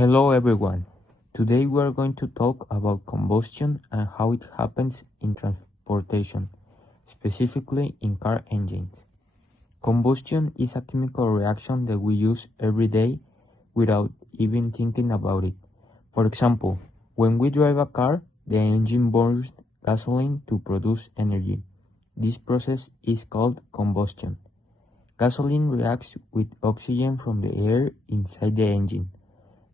Hello everyone. Today we are going to talk about combustion and how it happens in transportation, specifically in car engines. Combustion is a chemical reaction that we use every day without even thinking about it. For example, when we drive a car, the engine burns gasoline to produce energy. This process is called combustion. Gasoline reacts with oxygen from the air inside the engine.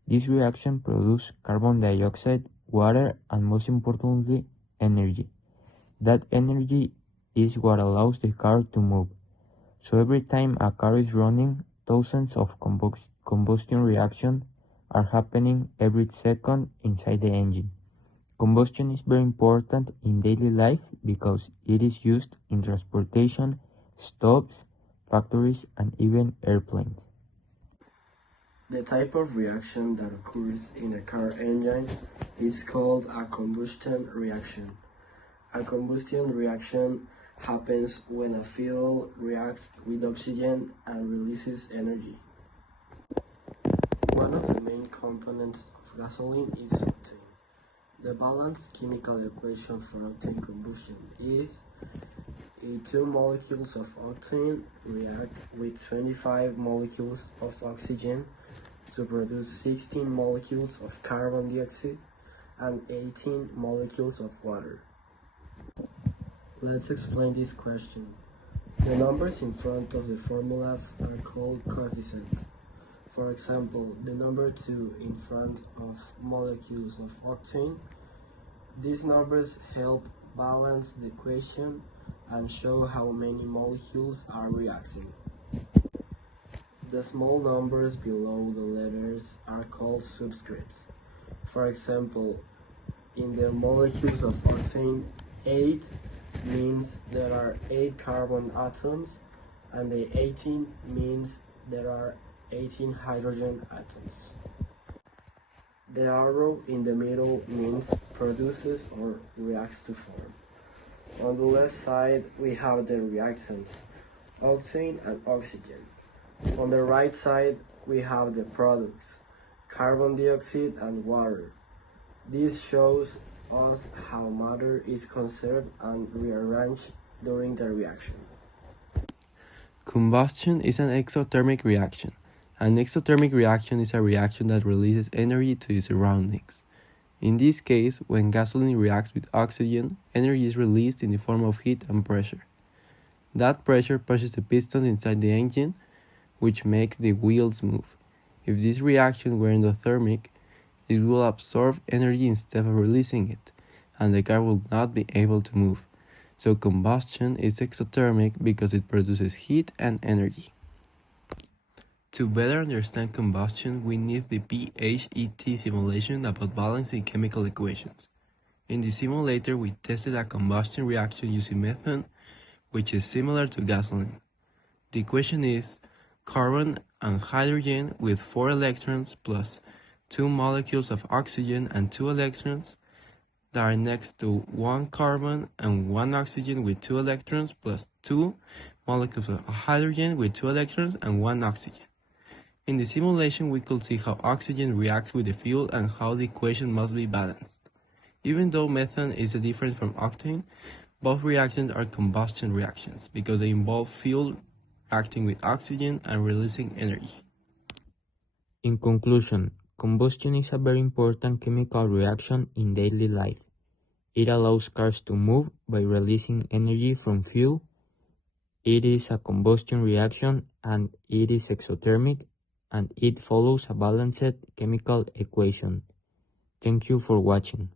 This reaction produces carbon dioxide, water, and most importantly, energy. That energy is what allows the car to move. So every time a car is running, thousands of combustion reactions are happening every second inside the engine. Combustion is very important in daily life because it is used in transportation, stoves, factories, and even airplanes. The type of reaction that occurs in a car engine is called a combustion reaction. A combustion reaction happens when a fuel reacts with oxygen and releases energy. One of the main components of gasoline is octane. The balanced chemical equation for octane combustion is two molecules of octane react with 25 molecules of oxygen to produce 16 molecules of carbon dioxide and 18 molecules of water. Let's explain this question. The numbers in front of the formulas are called coefficients. For example, the number 2 in front of molecules of octane. These numbers help balance the equation and show how many molecules are reacting. The small numbers below the letters are called subscripts. For example, in the molecules of octane, 8 means there are 8 carbon atoms, and the 18 means there are 18 hydrogen atoms. The arrow in the middle means produces or reacts to form. On the left side, we have the reactants, octane and oxygen. On the right side, we have the products, carbon dioxide and water. This shows us how matter is conserved and rearranged during the reaction. Combustion is an exothermic reaction. An exothermic reaction is a reaction that releases energy to the surroundings. In this case, when gasoline reacts with oxygen, energy is released in the form of heat and pressure. That pressure pushes the pistons inside the engine, which makes the wheels move. If this reaction were endothermic, it will absorb energy instead of releasing it, and the car will not be able to move. So combustion is exothermic because it produces heat and energy. To better understand combustion, we need the PHET simulation about balancing chemical equations. In the simulator, we tested a combustion reaction using methane, which is similar to gasoline. The equation is carbon and hydrogen with 4 electrons plus 2 molecules of oxygen and 2 electrons that are next to 1 carbon and 1 oxygen with 2 electrons plus 2 molecules of hydrogen with 2 electrons and 1 oxygen. In the simulation, we could see how oxygen reacts with the fuel and how the equation must be balanced. Even though methane is different from octane, both reactions are combustion reactions because they involve fuel reacting with oxygen and releasing energy. In conclusion, combustion is a very important chemical reaction in daily life. It allows cars to move by releasing energy from fuel. It is a combustion reaction and it is exothermic, and it follows a balanced chemical equation. Thank you for watching.